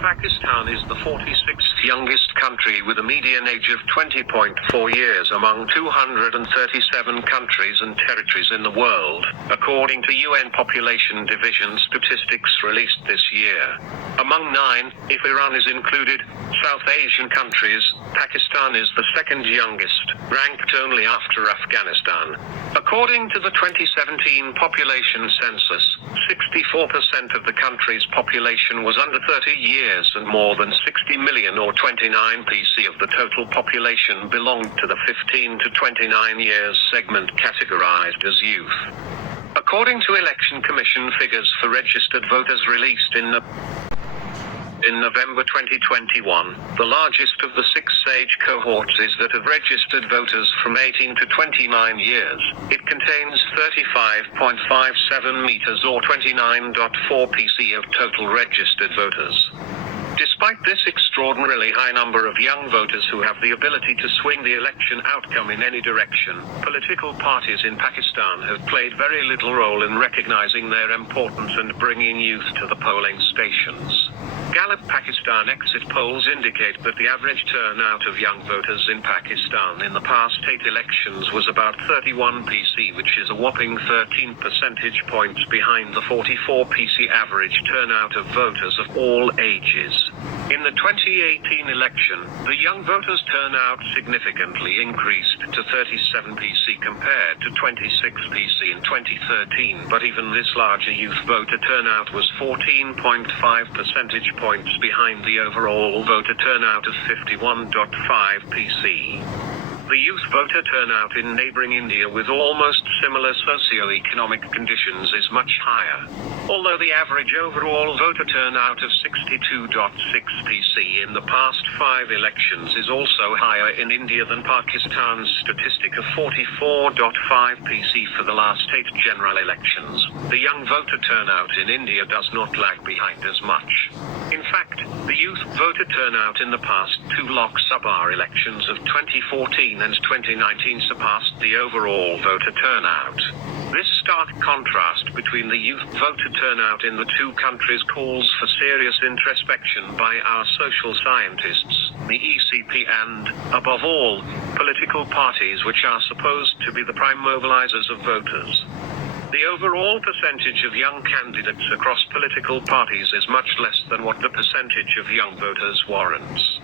Pakistan is the 46th youngest country with a median age of 20.4 years among 237 countries and territories in the world, according to UN Population Division statistics released this year. Among 9, if Iran is included, South Asian countries, Pakistan is the second youngest, ranked only after Afghanistan. According to the 2017 population census, 64% of the country's population was under 30 years and more than 60 million or 29% of the total population belonged to the 15 to 29 years segment categorized as youth. According to Election Commission figures for registered voters released in November 2021, the largest of the 6 age cohorts is that of registered voters from 18 to 29 years. It contains 35.57 meters or 29.4% of total registered voters. Despite this extraordinarily high number of young voters who have the ability to swing the election outcome in any direction, political parties in Pakistan have played very little role in recognizing their importance and bringing youth to the polling stations. Gallup Pakistan exit polls indicate that the average turnout of young voters in Pakistan in the past 8 elections was about 31%, which is a whopping 13 percentage points behind the 44% average turnout of voters of all ages. In the 2018 election, the young voters' turnout significantly increased to 37% compared to 26% in 2013, but even this larger youth voter turnout was 14.5 percentage points behind the overall voter turnout of 51.5%. The youth voter turnout in neighboring India with almost similar socio-economic conditions is much higher. Although the average overall voter turnout of 62.6% in the past 5 elections is also higher in India than Pakistan's statistic of 44.5% for the last 8 general elections, the young voter turnout in India does not lag behind as much. In fact, the youth voter turnout in the past 2 Lok Sabha elections of 2014 and 2019 surpassed the overall voter turnout. This stark contrast between the youth voter turnout in the 2 countries calls for serious introspection by our social scientists, the ECP and, above all, political parties which are supposed to be the prime mobilizers of voters. The overall percentage of young candidates across political parties is much less than what the percentage of young voters warrants.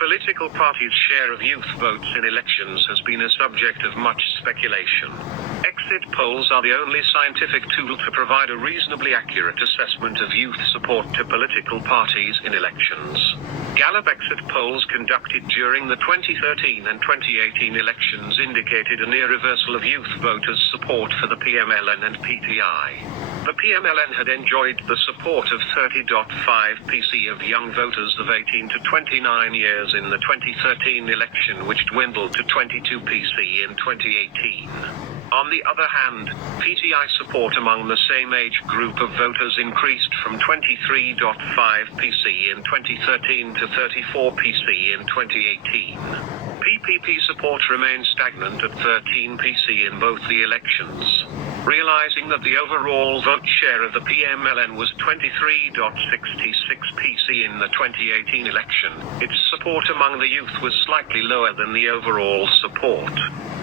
Political parties' share of youth votes in elections has been a subject of much speculation. Exit polls are the only scientific tool to provide a reasonably accurate assessment of youth support to political parties in elections. Gallup exit polls conducted during the 2013 and 2018 elections indicated a near reversal of youth voters' support for the PMLN and PTI. The PMLN had enjoyed the support of 30.5% of young voters of 18 to 29 years in the 2013 election, which dwindled to 22% in 2018. On the other hand, PTI support among the same age group of voters increased from 23.5% in 2013 to 34% in 2018. PPP support remained stagnant at 13% in both the elections. Realizing that the overall vote share of the PMLN was 23.66% in the 2018 election, its support among the youth was slightly lower than the overall support.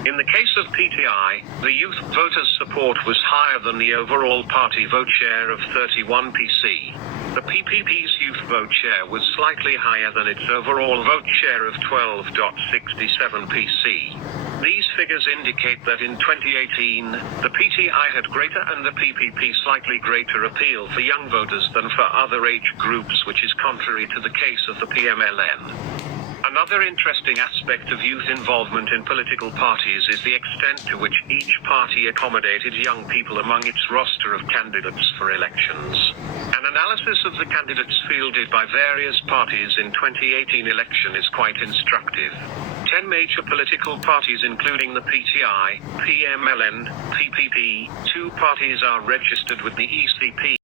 In the case of PTI, the youth voters' support was higher than the overall party vote share of 31%. The PPP's youth vote share was slightly higher than its overall vote share of 12.67%. These figures indicate that in 2018, the PTI had greater and the PPP slightly greater appeal for young voters than for other age groups, which is contrary to the case of the PMLN. Another interesting aspect of youth involvement in political parties is the extent to which each party accommodated young people among its roster of candidates for elections. An analysis of the candidates fielded by various parties in 2018 election is quite instructive. 10 major political parties including the PTI, PMLN, PPP, 2 parties are registered with the ECP